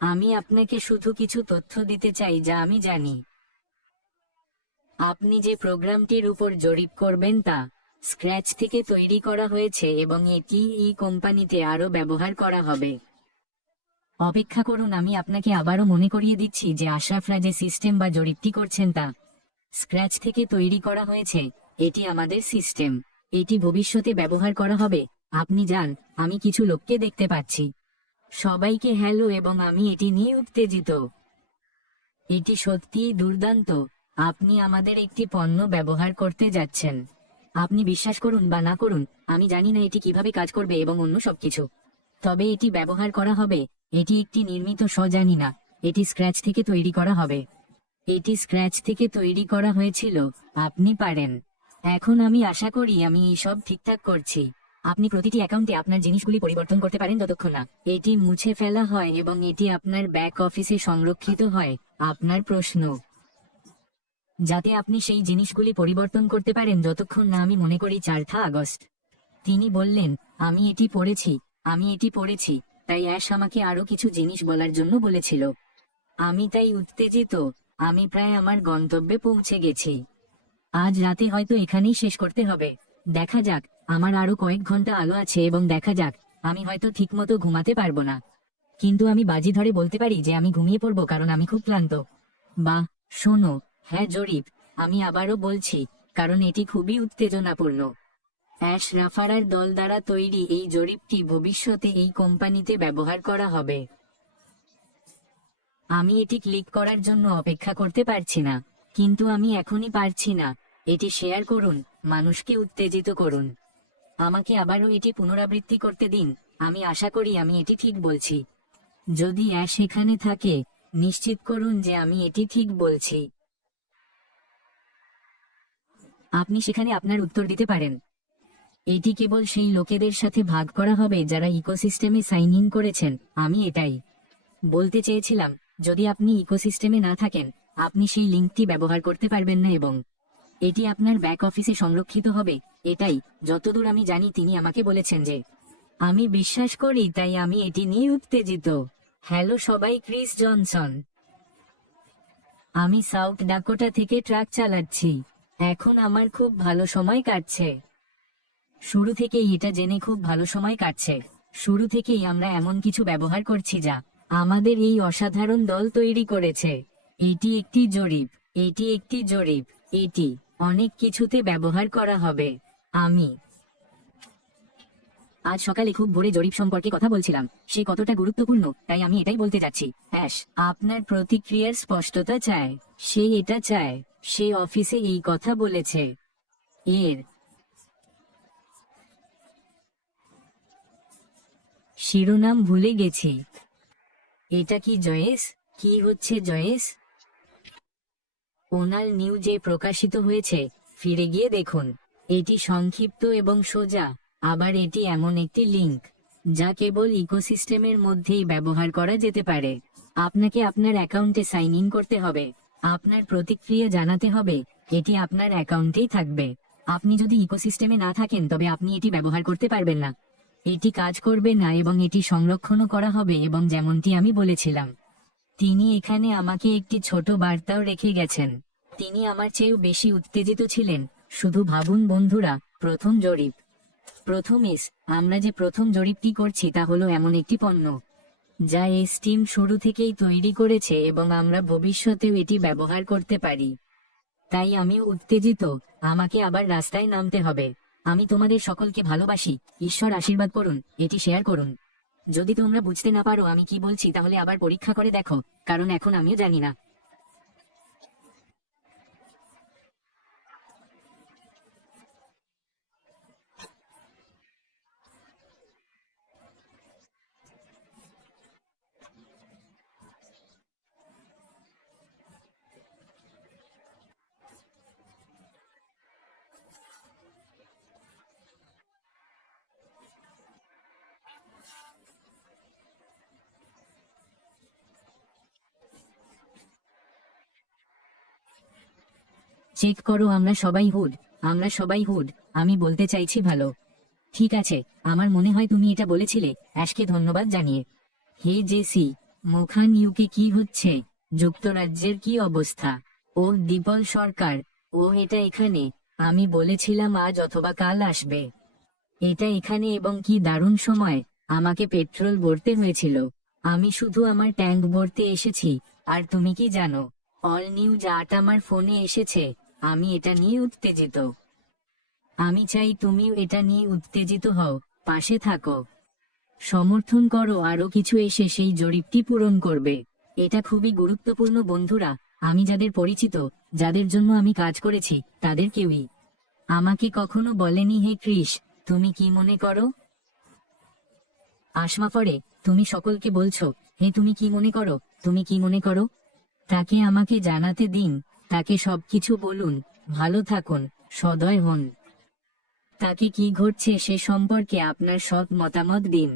আমি আপনাকে শুধু কিছু তথ্য দিতে চাই যা আমি জানি। আপনি যে প্রোগ্রামটির উপর জরিপ করবেন তা স্ক্র্যাচ থেকে তৈরি করা হয়েছে এবং এটি এই কোম্পানিতে আরও ব্যবহার করা হবে। অপেক্ষা করুন, আমি আপনাকে আবারও মনে করিয়ে দিচ্ছি যে আশরাফরা যে সিস্টেম বা জরিপটি করছেন তা স্ক্র্যাচ থেকে তৈরি করা হয়েছে। এটি আমাদের সিস্টেম, এটি ভবিষ্যতে ব্যবহার করা হবে। আপনি যান, আমি কিছু লোককে দেখতে পাচ্ছি। সবাইকে হ্যালো, এবং আমি এটি নিয়ে উত্তেজিত। এটি সত্যিই দুর্দান্ত। আপনি আমাদের একটি পণ্য ব্যবহার করতে যাচ্ছেন। আপনি বিশ্বাস করুন বা না করুন, আমি জানি না এটি কিভাবে কাজ করবে এবং অন্য সবকিছু, তবে এটি ব্যবহার করা হবে। এটি একটি নির্মিত জানি না, এটি স্ক্র্যাচ থেকে তৈরি করা হবে। এটি স্ক্র্যাচ থেকে তৈরি করা হয়েছিল। আপনি পারেন। এখন আমি আশা করি আমি এই সব ঠিকঠাক করছি। আপনি প্রতিটি অ্যাকাউন্টে আপনার জিনিসগুলি পরিবর্তন করতে পারেন যতক্ষণ না এটি মুছে ফেলা হয় এবং এটি আপনার ব্যাক অফিসে সংরক্ষিত হয়। আপনার প্রশ্ন, যাতে আপনি সেই জিনিসগুলি পরিবর্তন করতে পারেন যতক্ষণ না আমি মনে করি 4 আগস্ট। তিনি বললেন, আমি এটি পড়েছি, তাই অ্যাশ আমাকে আরো কিছু জিনিস বলার জন্য বলেছিল। আমি তাই উত্তেজিত। আমি প্রায় আমার গন্তব্যে পৌঁছে গেছি। আজ রাতে হয়তো এখানেই শেষ করতে হবে। দেখা যাক, আমার আরো কয়েক ঘন্টা আলো আছে এবং দেখা যাক, আমি হয়তো ঠিকমতো ঘুমাতে পারবো না, কিন্তু আমি বাজি ধরে বলতে পারি যে আমি ঘুমিয়ে পড়বো কারণ আমি খুব ক্লান্ত। বাহ, শোনো, হ্যাঁ জরিপ, আমি আবারও বলছি, কারণ এটি খুবই উত্তেজনাপূর্ণ। অ্যাশরাফারার দল দ্বারা তৈরি এই জরিপটি ভবিষ্যতে এই কোম্পানিতে ব্যবহার করা হবে। আমি এটি ক্লিক করার জন্য অপেক্ষা করতে পারছি না, কিন্তু আমি এখনই পারছি না। এটি শেয়ার করুন, মানুষকে উত্তেজিত করুন। আমাকে আবারও এটি পুনরাবৃত্তি করতে দিন। আমি আশা করি আমি এটি ঠিক বলছি। যদি অ্যাশ এখানে থাকে, নিশ্চিত করুন যে আমি এটি ঠিক বলছি। আপনি সেখানে আপনার উত্তর দিতে পারেন। এটি কেবল সেই লোকেদের সাথে ভাগ করা হবে যারা ইকোসিস্টেমে সাইন ইন করেছেন। আমি এটাই বলতে চেয়েছিলাম। যদি আপনি ইকোসিস্টেমে না থাকেন, আপনি সেই লিঙ্কটি ব্যবহার করতে পারবেন না এবং এটি আপনার ব্যাক অফিসে সংরক্ষিত হবে। এটাই যতদূর আমি জানি তিনি আমাকে বলেছেন যে আমি বিশ্বাস করি, তাই আমি এটি নিয়ে উত্তেজিত। হ্যালো সবাই, ক্রিস জনসন। আমি সাউথ ডাকোটা থেকে ট্রাক চালাচ্ছি। এখন আমার খুব ভালো সময় কাটছে। শুরু থেকেই এটা জেনে খুব ভালো সময় কাটছে। শুরু থেকেই আমরা এমন কিছু ব্যবহার করছি যা আমাদের এই অসাধারণ দল তৈরি করেছে। এটি একটি জরিপ, এটি অনেক কিছুতে ব্যবহার করা হবে। আমি আজ সকালে খুব ভোরে জরিপ সম্পর্কে কথা বলছিলাম। সে কতটা গুরুত্বপূর্ণ, তাই আমি এটাই বলতে যাচ্ছি। অ্যাশ আপনার প্রতিক্রিয়ার স্পষ্টতা চায়। সে এটা চায়। সে অফিসে এই কথা বলেছে। এর শিরোনাম ভুলে গেছি। এটা কি জয়েস? কি হচ্ছে জয়েস? ওনাল নিউজে প্রকাশিত হয়েছে। ফিরে গিয়ে দেখুন। এটি সংক্ষিপ্ত এবং সোজা। আবার এটি এমন একটি লিঙ্ক যা কেবল ইকোসিস্টেমের মধ্যেই ব্যবহার করা যেতে পারে। আপনাকে আপনার অ্যাকাউন্টে সাইন ইন করতে হবে। আপনার প্রতিক্রিয়া জানাতে হবে। এটি আপনার অ্যাকাউন্টেই থাকবে। আপনি যদি ইকোসিস্টেমে না থাকেন তবে আপনি এটি ব্যবহার করতে পারবেন না। এটি কাজ করবে না এবং এটি সংরক্ষণও করা হবে। এবং যেমনটি আমি বলেছিলাম, তিনি এখানে আমাকে একটি ছোট বার্তাও রেখে গেছেন। তিনি আমার চেয়েও বেশি উত্তেজিত ছিলেন। শুধু ভাবুন বন্ধুরা, প্রথম জরিপ, আমরা যে প্রথম জরিপটি করছি তা হলো এমন একটি পণ্য যা এই স্টিম শুরু থেকেই তৈরি করেছে এবং আমরা ভবিষ্যতেও এটি ব্যবহার করতে পারি। তাই আমি উত্তেজিত। আমাকে আবার রাস্তায় নামতে হবে। আমি তোমাদের সকলকে ভালোবাসি। ঈশ্বর আশীর্বাদ করুন। এটি শেয়ার করুন। যদি তোমরা বুঝতে না পারো আমি কি বলছি, তাহলে আবার পরীক্ষা করে দেখো, কারণ এখন আমিও জানি না। চেক করো, আমরা সবাই হুড। আমি বলতে চাইছি ভালো। ঠিক আছে, আমার মনে হয় তুমি এটা বলেছিলে। অ্যাশকে ধন্যবাদ জানিয়ে। হে জেসি, মুখান ইউকে কি হচ্ছে? যুক্তরাজ্যের কি অবস্থা? ও দীপল সরকার, ও এটা এখানে। আমি বলেছিলাম আজ অথবা কাল আসবে। এটা এখানে এবং কি দারুণ সময়। আমাকে পেট্রোল ভরতে হয়েছিল। আমি শুধু আমার ট্যাঙ্ক ভরতে এসেছি। আর তুমি কি জানো, অল নিউজ 8 আমার ফোনে এসেছে। আমি এটা নিয়ে উত্তেজিত। আমি চাই তুমিও এটা নিয়ে উত্তেজিত হও, পাশে থাকো, সমর্থন করো, আরো কিছু এসে সেই জরিপটি পূরণ করবে। এটা খুবই গুরুত্বপূর্ণ বন্ধুরা। আমি যাদের পরিচিত, যাদের জন্য আমি কাজ করেছি, তাদের কেউই আমাকে কখনো বলেনি হে ক্রিস, তুমি কি মনে করো? আসমা পরে তুমি সকলকে বলছো, হে তুমি কি মনে করো, তুমি কি মনে করো? তাকে আমাকে জানাতে দিন, তাকে সবকিছু বলুন, ভালো থাকুন, সদয় হন। তাকে কি ঘটছে সে সম্পর্কে আপনার সৎ মতামত দিন।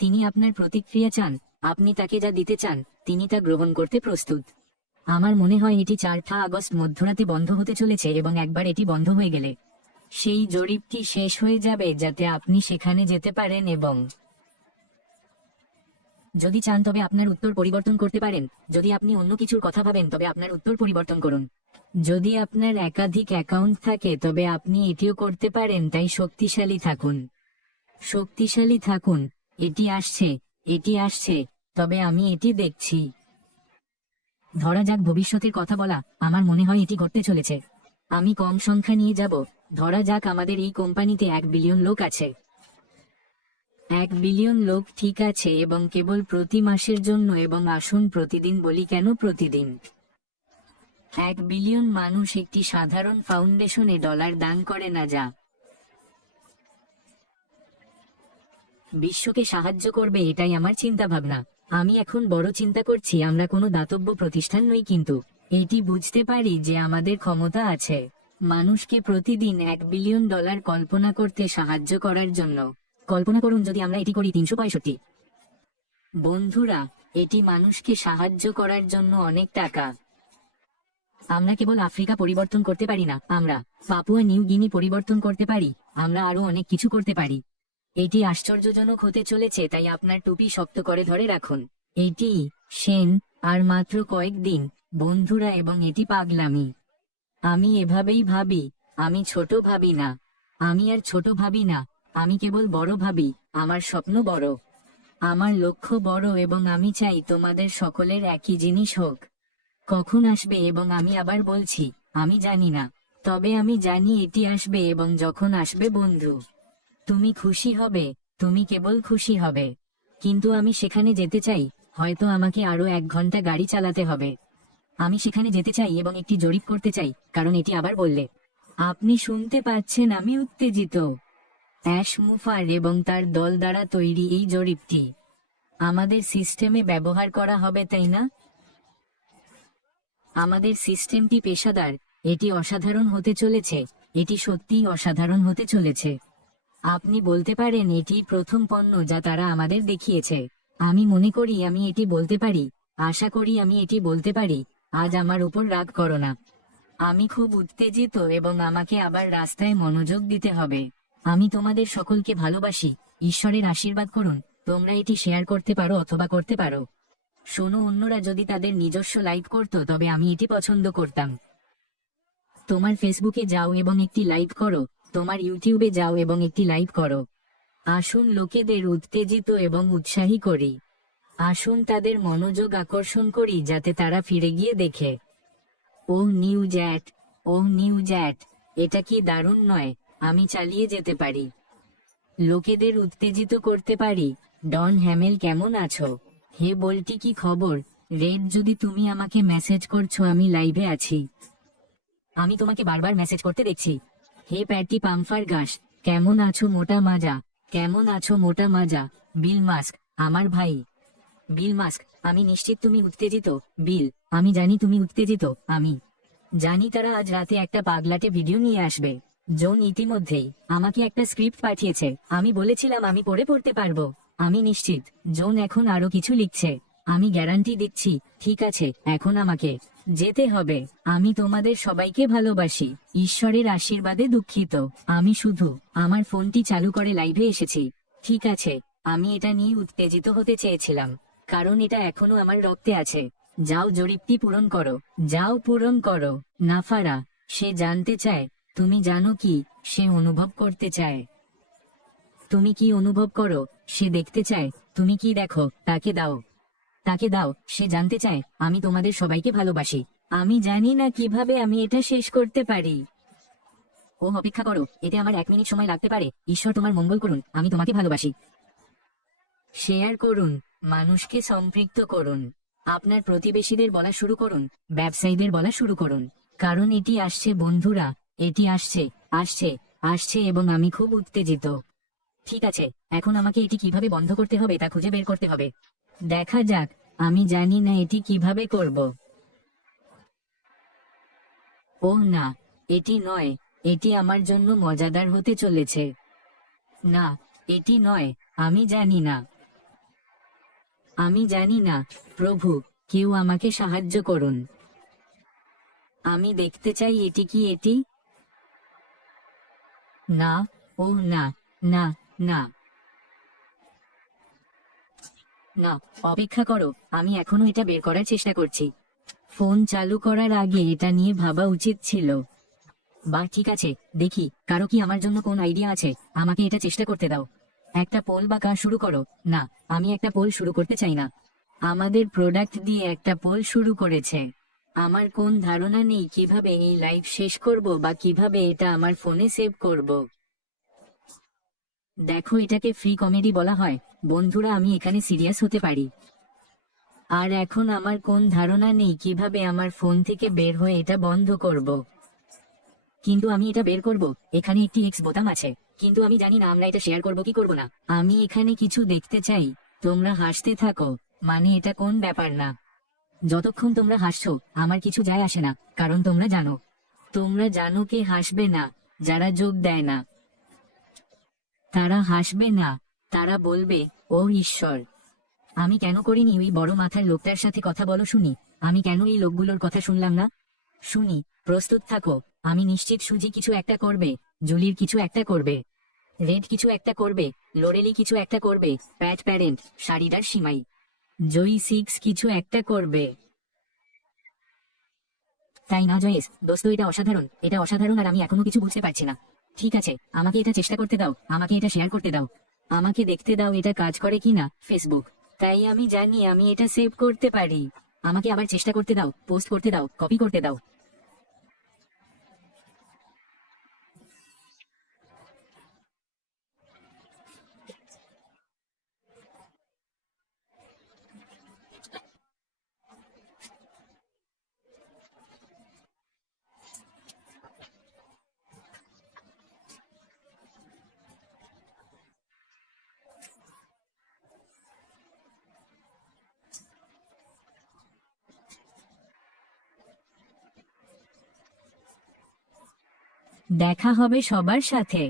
তিনি আপনার প্রতিক্রিয়া চান, আপনি তাকে যা দিতে চান তিনি তা গ্রহণ করতে প্রস্তুত। আমার মনে হয় এটি 4 আগস্ট মধ্যরাতে বন্ধ হতে চলেছে এবং একবার এটি বন্ধ হয়ে গেলে সেই জরিপটি শেষ হয়ে যাবে যাতে আপনি সেখানে যেতে পারেন এবং যদি চান তবে আপনার উত্তর পরিবর্তন করতে পারেন। যদি আপনি অন্য কিছুর কথা ভাবেন তবে আপনার উত্তর পরিবর্তন করুন। যদি আপনার একাধিক অ্যাকাউন্ট থাকে তবে আপনি এটিও করতে পারেন। তাই শক্তিশালী থাকুন, শক্তিশালী থাকুন। এটি আসছে, এটি আসছে, তবে আমি এটি দেখছি। ধরা যাক ভবিষ্যতের কথা বলা, আমার মনে হয় এটি ঘটতে চলেছে। আমি কম সংখ্যা নিয়ে যাব। ধরা যাক আমাদের এই কোম্পানিতে 1 বিলিয়ন লোক আছে। 1 বিলিয়ন লোক, ঠিক আছে, এবং কেবল প্রতি মাসের জন্য, এবং আসুন প্রতিদিন বলি, কেন প্রতিদিন? 1 বিলিয়ন মানুষ একটি সাধারণ ফাউন্ডেশনে ডলার দান করে না, যা বিশ্বকে সাহায্য করবে। এটাই আমার চিন্তা ভাবনা। আমি এখন বড় চিন্তা করছি। আমরা কোনো দাতব্য প্রতিষ্ঠান নই, কিন্তু এটি বুঝতে পারি যে আমাদের ক্ষমতা আছে মানুষকে প্রতিদিন 1 বিলিয়ন ডলার কল্পনা করতে সাহায্য করার জন্য। কল্পনা করুন যদি আমরা এটি করি 365। বন্ধুরা, এটি মানুষকে সাহায্য করার জন্য অনেক টাকা। আমরা কেবল আফ্রিকা পরিবর্তন করতে পারি না, আমরা পাপুয়া নিউ গিনি পরিবর্তন করতে পারি। আমরা আরো অনেক কিছু করতে পারি। এটি আশ্চর্যজনক হতে চলেছে, তাই আপনার টুপি শক্ত করে ধরে রাখুন। এটি সেন, আর মাত্র কয়েকদিন বন্ধুরা, এবং এটি পাগলামি। আমি এভাবেই ভাবি। আমি ছোট ভাবি না, আমি আর ছোট ভাবি না, আমি কেবল বড় ভাবি। আমার স্বপ্ন বড়, আমার লক্ষ্য বড়, এবং আমি চাই তোমাদের সকলের একই জিনিস হোক। কখন আসবে এবং আমি আবার বলছি, আমি জানি না, তবে আমি জানি এটি আসবে, এবং যখন আসবে বন্ধু, তুমি খুশি হবে, তুমি কেবল খুশি হবে। কিন্তু আমি সেখানে যেতে চাই। হয়তো আমাকে আরো 1 ঘন্টা গাড়ি চালাতে হবে। আমি সেখানে যেতে চাই এবং একটি জরিপ করতে চাই, কারণ এটি আবার বললে আপনি শুনতে পাচ্ছেন আমি উত্তেজিত। অ্যাশ মুফার এবং তার দল দ্বারা তৈরি এই জরিপটি আমাদের সিস্টেমে ব্যবহার করা হবে, তাই না? আমাদের সিস্টেমটি পেশাদার। এটি অসাধারণ হতে চলেছে। এটি সত্যিই অসাধারণ হতে চলেছে। আপনি বলতে পারেন এটি প্রথম পণ্য যা তারা আমাদের দেখিয়েছে। আমি মনে করি আমি এটি বলতে পারি, আশা করি আমি এটি বলতে পারি। আজ আমার উপর রাগ করো না। আমি খুব উত্তেজিত এবং আমাকে আবার রাস্তায় মনোযোগ দিতে হবে। আমি তোমাদের সকলকে ভালোবাসি। ঈশ্বরের আশীর্বাদ করুন। তোমরা এটি শেয়ার করতে পারো অথবা করতে পারো। শোনো, অন্যরা যদি তাদের নিজস্ব লাইভ করত তবে আমি এটি পছন্দ করতাম। তোমার ফেসবুকে যাও এবং একটি লাইভ করো। তোমার ইউটিউবে যাও এবং একটি লাইভ করো। আসুন লোকেদের উত্তেজিত এবং উৎসাহী করি। আসুন তাদের মনোযোগ আকর্ষণ করি যাতে তারা ফিরে গিয়ে দেখে, oh news at, oh news at, এটা কি দারুণ নয়? আমি চালিয়ে যেতে পারি, লোকেদের উত্তেজিত করতে পারি। ডন হ্যামেল, কেমন আছো? হে বলটি, কি খবর? রেড, যদি তুমি আমাকে মেসেজ করছো, আমি লাইভে আছি। আমি তোমাকে বারবার মেসেজ করতে দেখছি। হে প্যাটি পামফার গাস, কেমন আছো মোটা মাজা? কেমন আছো মোটা মাজা? বিল মাস্ক, আমার ভাই বিল মাস্ক, আমি নিশ্চিত তুমি উত্তেজিত। বিল, আমি জানি তুমি উত্তেজিত। আমি জানি তারা আজ রাতে একটা পাগলাটে ভিডিও নিয়ে আসবে। জোন ইতিমধ্যেই আমাকে একটা স্ক্রিপ্ট পাঠিয়েছে। আমি বলেছিলাম আমি পড়তে পারবো। আমি নিশ্চিত জোন এখন আরো কিছু লিখছে। আমি গ্যারান্টি দিচ্ছি। ঠিক আছে, এখন আমাকে যেতে হবে। আমি তোমাদের সবাইকে ভালোবাসি। ঈশ্বরের আশীর্বাদে দুঃখিত। আমি শুধু আমার ফোনটি চালু করে লাইভে এসেছি। ঠিক আছে, আমি এটা নিয়ে উত্তেজিত হতে চেয়েছিলাম। কারণ এটা এখনো আমার রক্তে আছে। যাও জরিপটি পূরণ করো, যাও পূরণ করো। নাফারা, সে জানতে চায় তুমি জানো কি, সে অনুভব করতে চায় তুমি কি অনুভব করো, সে দেখতে চায় তুমি কি দেখো। তাকে দাও, তাকে দাও, সে জানতে চায় আমি তোমাদের সবাইকে ভালোবাসি। আমি জানি না কিভাবে আমি এটা শেষ করতে পারি। ও অপেক্ষা করো, এতে আমার 1 মিনিট সময় লাগতে পারে। ঈশ্বর তোমার মঙ্গল করুন, আমি তোমাকে ভালোবাসি। শেয়ার করুন, মানুষকে সম্পৃক্ত করুন, আপনার প্রতিবেশীদের বলা শুরু করুন, ব্যবসায়ীদের বলা শুরু করুন। কারণ এটি আসছে বন্ধুরা, এটি আসছে, আসছে, আসছে এবং আমি খুব উত্তেজিত। ঠিক আছে, এখন আমাকে এটি কিভাবে বন্ধ করতে হবে তা খুঁজে বের করতে হবে। দেখা যাক, আমি জানি না এটি কিভাবে করব। ও না, এটি নয়, এটি আমার জন্য মজাদার হতে চলেছে। না, এটি নয়, আমি জানি না, আমি জানি না। প্রভু, কেউ আমাকে সাহায্য করুন। আমি দেখতে চাই এটি কি এটি। না, ও না, না, না, না, অপেক্ষা করো, আমি এখনো এটা বের করার চেষ্টা করছি। ফোন চালু করার আগে এটা নিয়ে ভাবা উচিত ছিল। বা ঠিক আছে, দেখি কারো কি আমার জন্য কোন আইডিয়া আছে। আমাকে এটা চেষ্টা করতে দাও। একটা পোল বা কাজ শুরু করো। না, আমি একটা পোল শুরু করতে চাই না। আমাদের প্রোডাক্ট দিয়ে একটা পোল শুরু করেছে। আমার কোন ধারণা নেই কিভাবে এই লাইভ শেষ করব বা কিভাবে এটা আমার ফোনে সেভ করব। দেখো, এটাকে ফ্রি কমেডি বলা হয়। বন্ধুরা, আমি এখানে সিরিয়াস হতে পারি। আর এখন আমার কোন ধারণা নেই কিভাবে আমার ফোন থেকে বের হয়ে এটা বন্ধ করব। কিন্তু আমি এটা বের করব। এখানে একটি এক্স বোতাম আছে, কিন্তু আমি জানি না আমরা এটা শেয়ার করব কি করব না। আমি এখানে কিছু দেখতে চাই। তোমরা হাসতে থাকো, মানে এটা কোন ব্যাপার না। যতক্ষণ তোমরা হাসছো আমার কিছু যায় আসে না, কারণ তোমরা জানো কে হাসবে না। যারা যোগ দেয় না তারা হাসবে না। তারা বলবে, ও ঈশ্বর, আমি কেন করিনি ওই বড় মাথার লোকটার সাথে কথা বলো শুনি। আমি কেন এই লোকগুলোর কথা শুনলাম না। শুনি, প্রস্তুত থাকো। আমি নিশ্চিত সুজি কিছু একটা করবে, জুলির কিছু একটা করবে, রেড কিছু একটা করবে, লোরেলি কিছু একটা করবে, প্যাট প্যারেন্ট, শাড়িদার সীমাই, জয়ী 6 কিছু একটা করবে। তাই না জয়েস দোস্ত, এটা অসাধারণ, এটা অসাধারণ আর আমি এখনো কিছু বুঝতে পারছি না। ঠিক আছে, আমাকে এটা চেষ্টা করতে দাও, আমাকে এটা শেয়ার করতে দাও, আমাকে দেখতে দাও এটা কাজ করে কিনা। ফেসবুক, তাই আমি জানি আমি এটা সেভ করতে পারি। আমাকে আবার চেষ্টা করতে দাও, পোস্ট করতে দাও, কপি করতে দাও। দেখা হবে সবার সাথে।